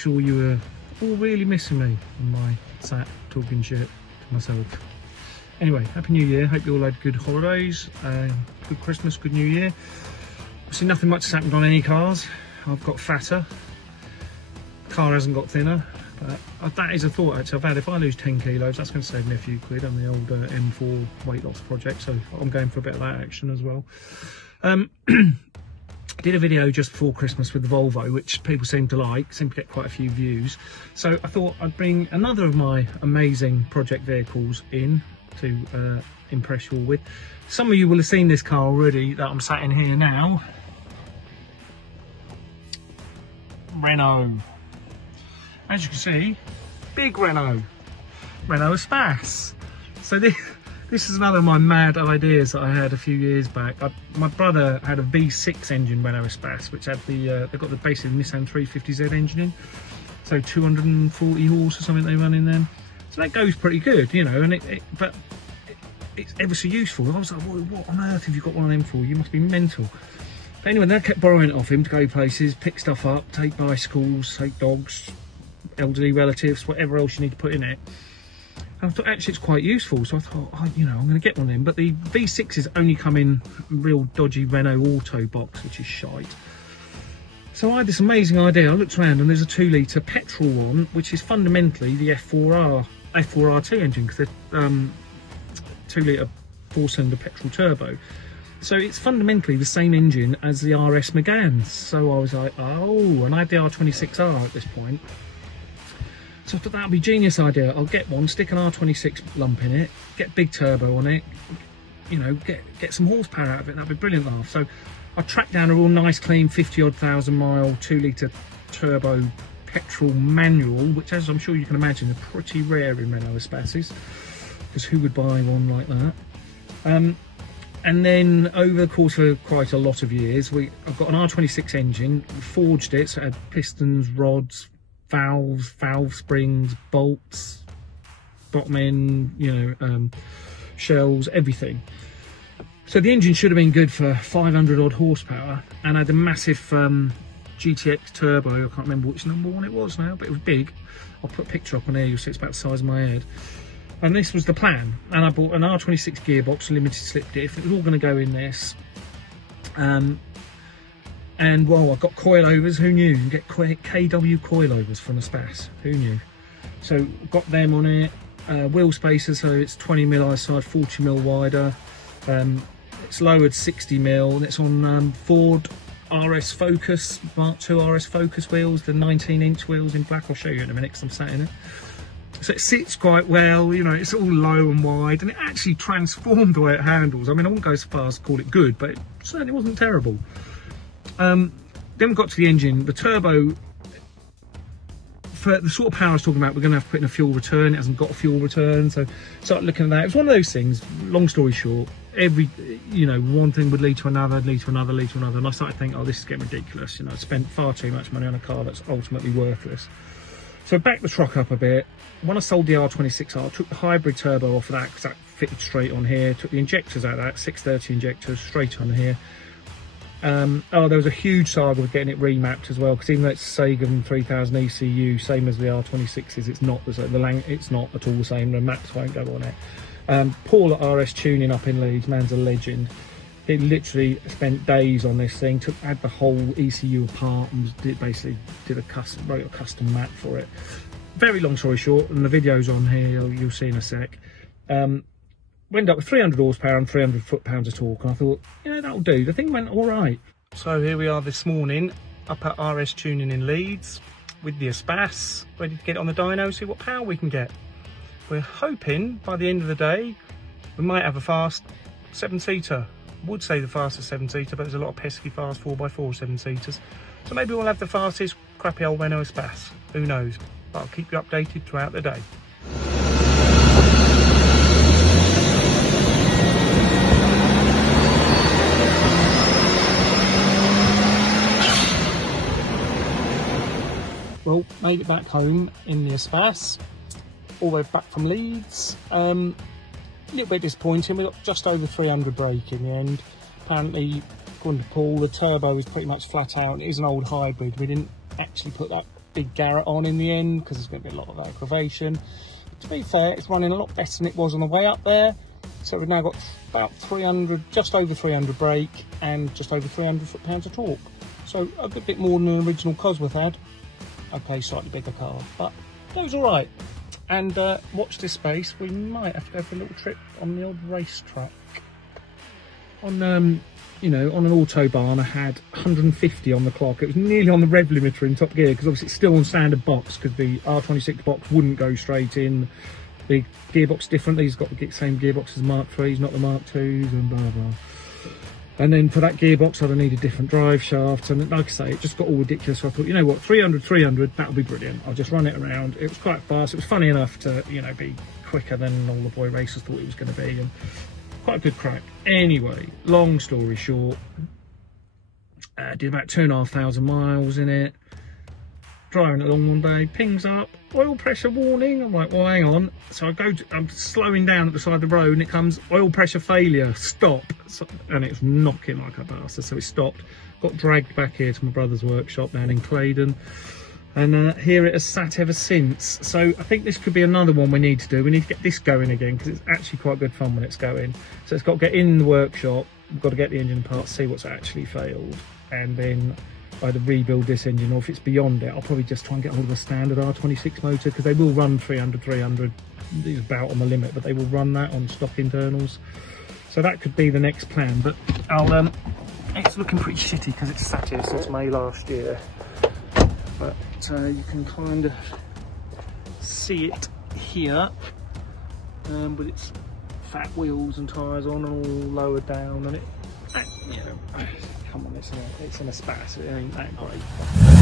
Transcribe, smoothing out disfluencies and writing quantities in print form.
sure you were all really missing me and my sat talking shit to myself. Anyway, Happy New Year. Hope you all had good holidays, good Christmas, good New Year. Obviously nothing much has happened on any cars. I've got fatter. Car hasn't got thinner. That is a thought actually I've had. If I lose 10 kilos, that's going to save me a few quid on the old M4 weight loss project. So I'm going for a bit of that action as well. Did a video just before Christmas with the Volvo, which people seem to like, seem to get quite a few views. So I thought I'd bring another of my amazing project vehicles in to impress you all with. Some of you will have seen this car already that I'm sat in here now. Renault. As you can see, big Renault Espace. So this is another of my mad ideas that I had a few years back. My brother had a V6 engine Renault Espace, which had they've got the basic Nissan 350Z engine in. So 240 horse or something they run in them. So that goes pretty good, you know, and but it's ever so useful. I was like, what on earth have you got one of them for? You must be mental. But anyway, they kept borrowing it off him to go places, pick stuff up, take bicycles, take dogs, elderly relatives, whatever else you need to put in it. And I thought actually it's quite useful, so I thought, oh, you know, I'm going to get one of them. But the V6s only come in a real dodgy Renault Auto box, which is shite. So I had this amazing idea. I looked around and there's a 2-litre petrol one, which is fundamentally the F4R2 engine, because they're 2-litre 4-cylinder petrol turbo. So it's fundamentally the same engine as the RS Megane. So I was like, oh, and I had the R26R at this point. So I thought that would be a genius idea. I'll get one, stick an R26 lump in it, get big turbo on it, you know, get some horsepower out of it. That'd be brilliant laugh. So I tracked down a real nice, clean 50-odd thousand mile 2-litre turbo petrol manual, which, as I'm sure you can imagine, are pretty rare in Renault Espaces, because who would buy one like that? And then over the course of quite a lot of years, I've got an R26 engine, forged it, so it had pistons, rods, valves, valve springs, bolts, bottom end, you know, shells, everything. So the engine should have been good for 500 odd horsepower, and had a massive GTX turbo. I can't remember which number one it was now, but it was big. I'll put a picture up on here, you'll see it's about the size of my head. And this was the plan. And I bought an R26 gearbox, limited slip diff. It was all going to go in this. And well, I've got coilovers. Who knew? You can get KW coilovers from Espace. Who knew? So got them on it. Wheel spacers, so it's 20mm side, 40mm wider. It's lowered 60mm, and it's on Ford RS Focus, Mark II RS Focus wheels, the 19-inch wheels in black. I'll show you in a minute because I'm sat in it. So it sits quite well, you know, it's all low and wide, and it actually transformed the way it handles. I mean, I wouldn't go so far as to call it good, but it certainly wasn't terrible. Then we got to the engine. The turbo, for the sort of power I was talking about, we're going to have to put in a fuel return. It hasn't got a fuel return, so started looking at that. It was one of those things, long story short, you know, one thing would lead to another, lead to another, lead to another, and I started thinking, oh, this is getting ridiculous. You know, I spent far too much money on a car that's ultimately worthless. So backed the truck up a bit. When I sold the R26R, I took the hybrid turbo off of that because that fitted straight on here. Took the injectors out of that, 630 injectors straight on here. Oh, there was a huge saga with getting it remapped as well, because even though it's Sagan 3000 ECU, same as the R26s, it's not it's not at all the same. The maps won't go on it. Paul at RS Tuning up in Leeds, man's a legend. He literally spent days on this thing, had the whole ECU apart, and basically wrote a custom map for it. Very long story short, and the video's on here, you'll see in a sec. Went up with 300 horsepower and 300 foot-pounds of torque, and I thought, you know, that'll do. The thing went all right. So here we are this morning, up at RS Tuning in Leeds, with the Espace, ready to get it on the dyno, see what power we can get. We're hoping, by the end of the day, we might have a fast 7-seater. Would say the fastest 7-seater, but there's a lot of pesky fast 4x4 7-seaters. So maybe we'll have the fastest crappy old Renault Espace. Who knows? But I'll keep you updated throughout the day. Well, made it back home in the Espace, all the way back from Leeds. A little bit disappointing, we got just over 300 brake in the end. Apparently, according to Paul, the turbo is pretty much flat out. It is an old hybrid. We didn't actually put that big Garrett on in the end because there's going to be a lot of aggravation. To be fair, it's running a lot better than it was on the way up there. So we've now got about 300, just over 300 brake and just over 300 foot-pounds of torque. So a good bit more than the original Cosworth had. Okay, slightly bigger car, but that was all right. And watch this space. We might have to go for a little trip on the old racetrack. On you know, on an Autobahn, I had 150 on the clock. It was nearly on the rev limiter in top gear because obviously it's still on standard box because the R26 box wouldn't go straight in. The gearbox different. These got the same gearbox as Mark 3s, not the Mark 2s, and blah blah. And then for that gearbox, I'd need a different drive shaft. And like I say, it just got all ridiculous. So I thought, you know what, 300, that'll be brilliant. I'll just run it around. It was quite fast. It was funny enough to, you know, be quicker than all the boy racers thought it was going to be. And quite a good crack. Anyway, long story short, did about 2,500 miles in it. Driving along one day, pings up, oil pressure warning. I'm like, well, hang on. So I'm slowing down at the side of the road and it comes, oil pressure failure, stop. So, and it's knocking like a bastard. So it stopped, got dragged back here to my brother's workshop down in Claydon. And here it has sat ever since. So I think this could be another one we need to do. We need to get this going again because it's actually quite good fun when it's going. So it's got to get in the workshop, we've got to get the engine apart, see what's actually failed. And then either rebuild this engine, or if it's beyond it, I'll probably just try and get hold of a standard R26 motor because they will run 300. It's about on the limit, but they will run that on stock internals. So that could be the next plan. But I'll it's looking pretty shitty because it's sat here since May last year. But you can kind of see it here with its fat wheels and tyres on and all lowered down, and it, you know, come on, it's an Espace, it ain't that great.